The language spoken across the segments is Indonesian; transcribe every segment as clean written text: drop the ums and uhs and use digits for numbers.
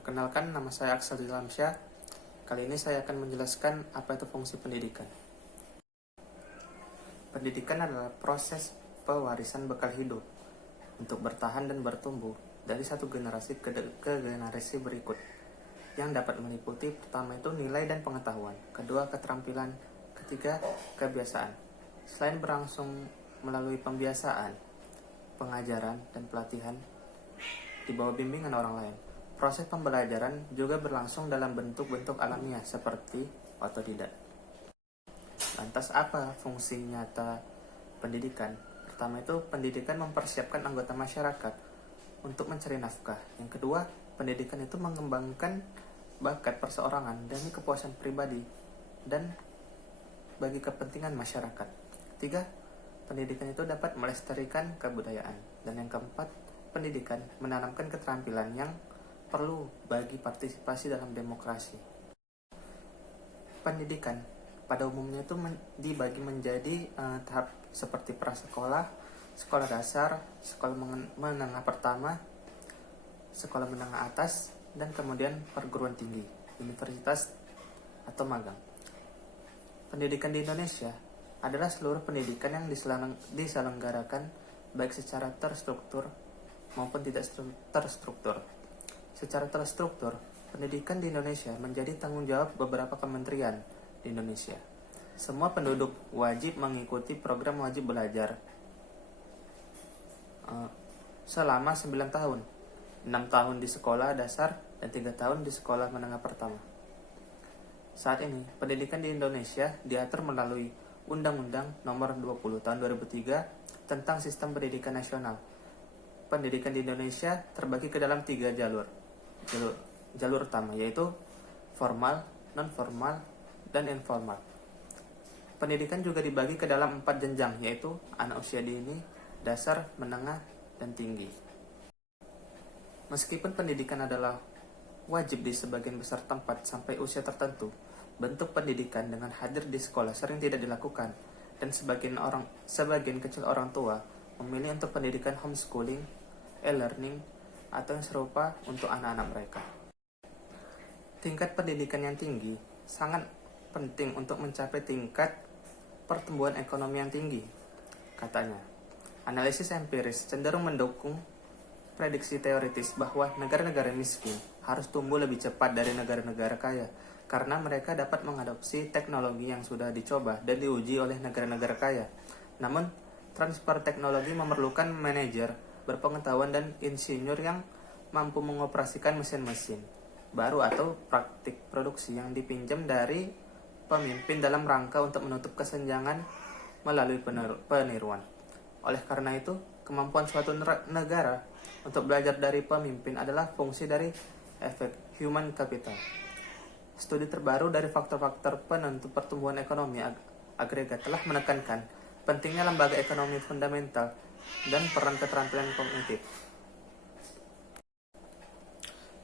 Perkenalkan, nama saya Aksel Dilamsyah. Kali ini saya akan menjelaskan apa itu fungsi pendidikan. Pendidikan adalah proses pewarisan bekal hidup untuk bertahan dan bertumbuh dari satu generasi ke generasi berikut, yang dapat meliputi pertama itu nilai dan pengetahuan, kedua keterampilan, ketiga kebiasaan. Selain berlangsung melalui pembiasaan, pengajaran, dan pelatihan di bawah bimbingan orang lain, proses pembelajaran juga berlangsung dalam bentuk-bentuk alamiah seperti otodidak. Lantas apa fungsi nyata pendidikan? Pertama itu pendidikan mempersiapkan anggota masyarakat untuk mencari nafkah. Yang kedua, pendidikan itu mengembangkan bakat perseorangan demi kepuasan pribadi dan bagi kepentingan masyarakat. Tiga, pendidikan itu dapat melestarikan kebudayaan. Dan yang keempat, pendidikan menanamkan keterampilan yang perlu bagi partisipasi dalam demokrasi. Pendidikan pada umumnya itu dibagi menjadi tahap seperti prasekolah, sekolah dasar, sekolah menengah pertama, sekolah menengah atas, dan kemudian perguruan tinggi, universitas atau magang. Pendidikan di Indonesia adalah seluruh pendidikan yang diselenggarakan baik secara terstruktur maupun tidak terstruktur. Secara terstruktur, pendidikan di Indonesia menjadi tanggung jawab beberapa kementerian di Indonesia. Semua penduduk wajib mengikuti program wajib belajar selama 9 tahun, 6 tahun di sekolah dasar dan 3 tahun di sekolah menengah pertama. Saat ini, pendidikan di Indonesia diatur melalui Undang-Undang Nomor 20 Tahun 2003 tentang Sistem Pendidikan Nasional. Pendidikan di Indonesia terbagi ke dalam 3 jalur utama, yaitu formal, non-formal, dan informal. Pendidikan juga dibagi ke dalam 4 jenjang, yaitu anak usia dini, dasar, menengah, dan tinggi. Meskipun pendidikan adalah wajib di sebagian besar tempat sampai usia tertentu, bentuk pendidikan dengan hadir di sekolah sering tidak dilakukan, dan sebagian kecil orang tua memilih untuk pendidikan homeschooling, e-learning, atau yang serupa untuk anak-anak mereka. Tingkat pendidikan yang tinggi sangat penting untuk mencapai tingkat pertumbuhan ekonomi yang tinggi, katanya. Analisis empiris cenderung mendukung prediksi teoritis bahwa negara-negara miskin harus tumbuh lebih cepat dari negara-negara kaya karena mereka dapat mengadopsi teknologi yang sudah dicoba dan diuji oleh negara-negara kaya. Namun, transfer teknologi memerlukan manajer berpengetahuan dan insinyur yang mampu mengoperasikan mesin-mesin baru atau praktik produksi yang dipinjam dari pemimpin dalam rangka untuk menutup kesenjangan melalui peniruan. Oleh karena itu, kemampuan suatu negara untuk belajar dari pemimpin adalah fungsi dari efek human capital. Studi terbaru dari faktor-faktor penentu pertumbuhan ekonomi agregat telah menekankan pentingnya lembaga ekonomi fundamental dan peran keterampilan kognitif.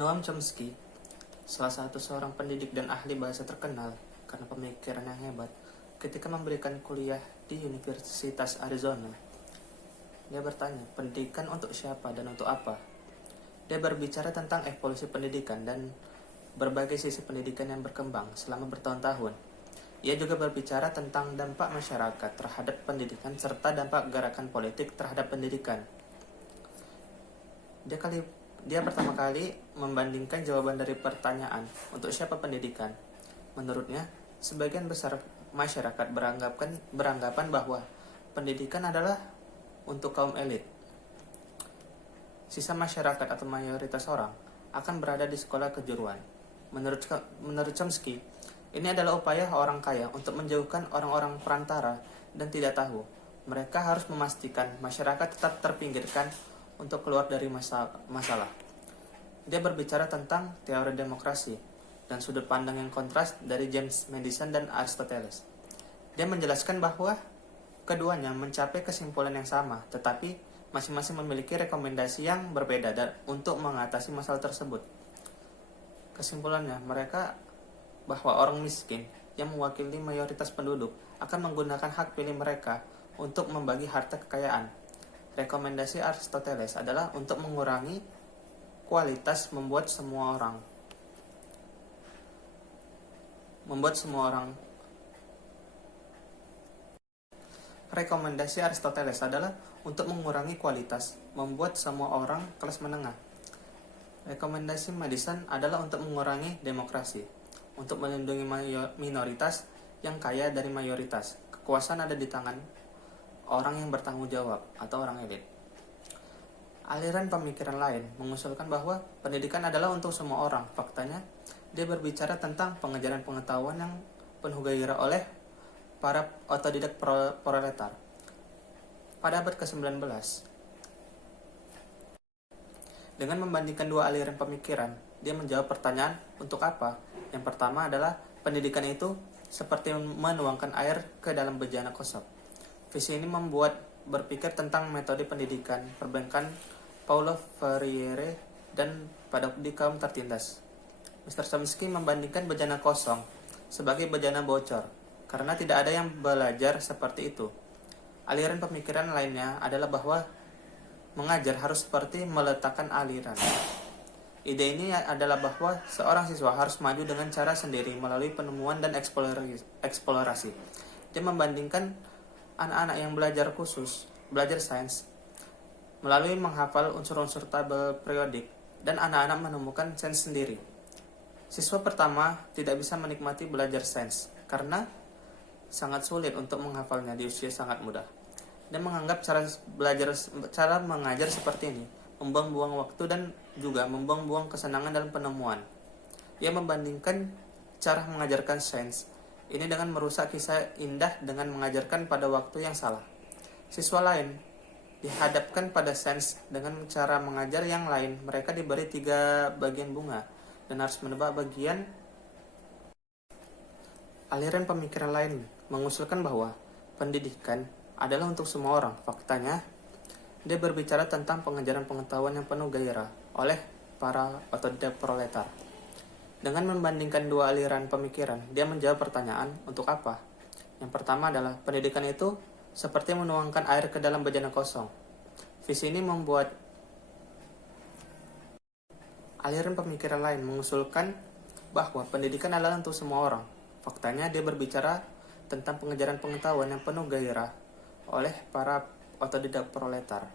Noam Chomsky, salah satu seorang pendidik dan ahli bahasa terkenal karena pemikiran yang hebat, ketika memberikan kuliah di Universitas Arizona, dia bertanya, pendidikan untuk siapa dan untuk apa? Dia berbicara tentang evolusi pendidikan dan berbagai sisi pendidikan yang berkembang selama bertahun-tahun. Ia juga berbicara tentang dampak masyarakat terhadap pendidikan serta dampak gerakan politik terhadap pendidikan. Dia pertama kali membandingkan jawaban dari pertanyaan, untuk siapa pendidikan? Menurutnya, sebagian besar masyarakat beranggapan bahwa pendidikan adalah untuk kaum elit. Sisa masyarakat atau mayoritas orang akan berada di sekolah kejuruan. Menurut Chomsky, ini adalah upaya orang kaya untuk menjauhkan orang-orang perantara dan tidak tahu. Mereka harus memastikan masyarakat tetap terpinggirkan untuk keluar dari masalah. Dia berbicara tentang teori demokrasi dan sudut pandang yang kontras dari James Madison dan Aristoteles. Dia menjelaskan bahwa keduanya mencapai kesimpulan yang sama, tetapi masing-masing memiliki rekomendasi yang berbeda untuk mengatasi masalah tersebut. Kesimpulannya, mereka bahwa orang miskin yang mewakili mayoritas penduduk akan menggunakan hak pilih mereka untuk membagi harta kekayaan. Rekomendasi Aristoteles adalah untuk mengurangi kualitas membuat semua orang. Rekomendasi Aristoteles adalah untuk mengurangi kualitas, membuat semua orang kelas menengah. Rekomendasi Madison adalah untuk mengurangi demokrasi, untuk melindungi minoritas yang kaya dari mayoritas. Kekuasaan ada di tangan orang yang bertanggung jawab atau orang elit. Aliran pemikiran lain mengusulkan bahwa pendidikan adalah untuk semua orang. Faktanya, dia berbicara tentang pengejaran pengetahuan yang penuh gairah oleh para otodidak proletar. Pada abad ke-19, dengan membandingkan dua aliran pemikiran, dia menjawab pertanyaan untuk apa. Yang pertama adalah pendidikan itu seperti menuangkan air ke dalam bejana kosong. Visi ini membuat berpikir tentang metode pendidikan perbankan Paulo Freire dan pada di kaum tertindas. Mr. Chomsky membandingkan bejana kosong sebagai bejana bocor karena tidak ada yang belajar seperti itu. Aliran pemikiran lainnya adalah bahwa mengajar harus seperti meletakkan aliran. Ide ini adalah bahwa seorang siswa harus maju dengan cara sendiri melalui penemuan dan eksplorasi. Dia membandingkan anak-anak yang belajar sains, melalui menghafal unsur-unsur tabel periodik, dan anak-anak menemukan sains sendiri. Siswa pertama tidak bisa menikmati belajar sains, karena sangat sulit untuk menghafalnya di usia sangat muda. Dan menganggap cara mengajar seperti ini membuang-buang waktu dan juga membuang-buang kesenangan dalam penemuan. Ia membandingkan cara mengajarkan sains ini dengan merusak kisah indah dengan mengajarkan pada waktu yang salah. Siswa lain dihadapkan pada sains dengan cara mengajar yang lain. Mereka diberi 3 bagian bunga dan harus menebak bagian. Aliran pemikiran lain mengusulkan bahwa pendidikan adalah untuk semua orang. Faktanya, dia berbicara tentang pengejaran pengetahuan yang penuh gairah oleh para otodidak proletar. Dengan membandingkan dua aliran pemikiran, dia menjawab pertanyaan untuk apa. Yang pertama adalah pendidikan itu seperti menuangkan air ke dalam bejana kosong. Visi ini membuat aliran pemikiran lain mengusulkan bahwa pendidikan adalah untuk semua orang. Faktanya, dia berbicara tentang pengejaran pengetahuan yang penuh gairah oleh para otodidak proletar.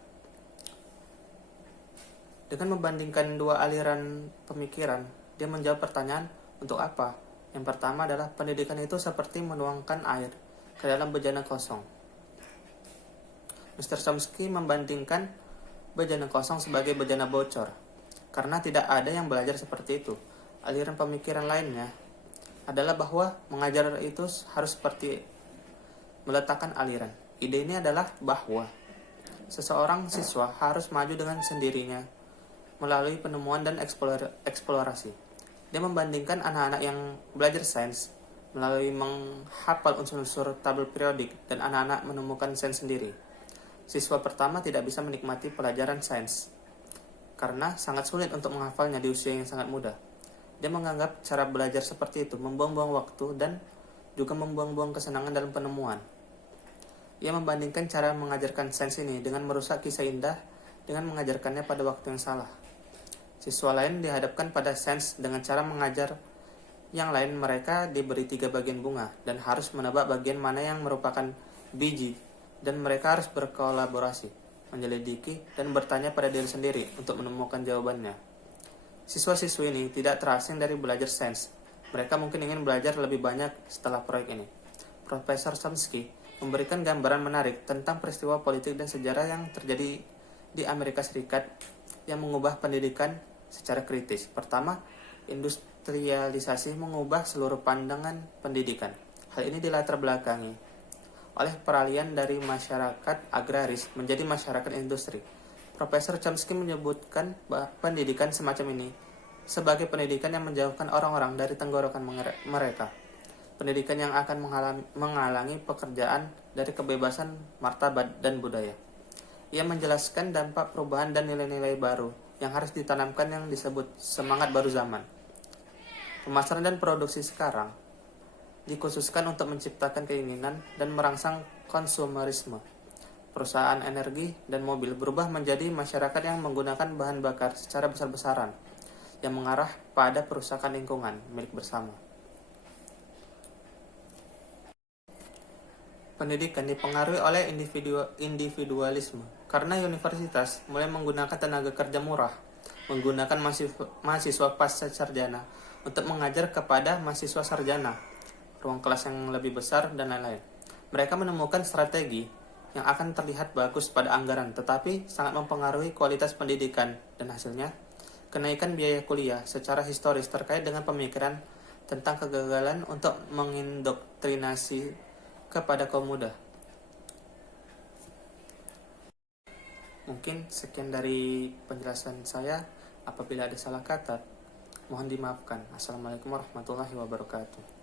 Dengan membandingkan dua aliran pemikiran, dia menjawab pertanyaan untuk apa. Yang pertama adalah pendidikan itu seperti menuangkan air ke dalam bejana kosong. Mr. Chomsky membandingkan bejana kosong sebagai bejana bocor karena tidak ada yang belajar seperti itu. Aliran pemikiran lainnya adalah bahwa mengajar itu harus seperti meletakkan aliran. Ide ini adalah bahwa seseorang siswa harus maju dengan sendirinya melalui penemuan dan eksplorasi. Dia membandingkan anak-anak yang belajar sains melalui menghafal unsur-unsur tabel periodik dan anak-anak menemukan sains sendiri. Siswa pertama tidak bisa menikmati pelajaran sains karena sangat sulit untuk menghafalnya di usia yang sangat muda. Dia menganggap cara belajar seperti itu membuang-buang waktu dan juga membuang-buang kesenangan dalam penemuan. Ia membandingkan cara mengajarkan sains ini dengan merusak kisah indah dengan mengajarkannya pada waktu yang salah. Siswa lain dihadapkan pada sains dengan cara mengajar yang lain. Mereka diberi 3 bagian bunga dan harus menebak bagian mana yang merupakan biji, dan mereka harus berkolaborasi, menyelidiki, dan bertanya pada diri sendiri untuk menemukan jawabannya. Siswa-siswi ini tidak terasing dari belajar sains. Mereka mungkin ingin belajar lebih banyak setelah proyek ini. Profesor Chomsky memberikan gambaran menarik tentang peristiwa politik dan sejarah yang terjadi di Amerika Serikat yang mengubah pendidikan secara kritis. Pertama, industrialisasi mengubah seluruh pandangan pendidikan. Hal ini dilatar belakangi oleh peralihan dari masyarakat agraris menjadi masyarakat industri. Profesor Chomsky menyebutkan bahwa pendidikan semacam ini sebagai pendidikan yang menjauhkan orang-orang dari tenggorokan mereka. Pendidikan yang akan menghalangi pekerjaan dari kebebasan martabat dan budaya. Ia menjelaskan dampak perubahan dan nilai-nilai baru yang harus ditanamkan yang disebut semangat baru zaman. Pemasaran dan produksi sekarang dikhususkan untuk menciptakan keinginan dan merangsang konsumerisme. perusahaan energi, dan mobil berubah menjadi masyarakat yang menggunakan bahan bakar secara besar-besaran, yang mengarah pada perusakan lingkungan milik bersama. Pendidikan dipengaruhi oleh individualisme, karena universitas mulai menggunakan tenaga kerja murah, menggunakan mahasiswa pasca sarjana untuk mengajar kepada mahasiswa sarjana, ruang kelas yang lebih besar, dan lain-lain. Mereka menemukan strategi yang akan terlihat bagus pada anggaran, tetapi sangat mempengaruhi kualitas pendidikan, dan hasilnya kenaikan biaya kuliah secara historis terkait dengan pemikiran tentang kegagalan untuk mengindoktrinasi kepada kaum muda. Mungkin sekian dari penjelasan saya. Apabila ada salah kata, mohon dimaafkan. Assalamualaikum warahmatullahi wabarakatuh.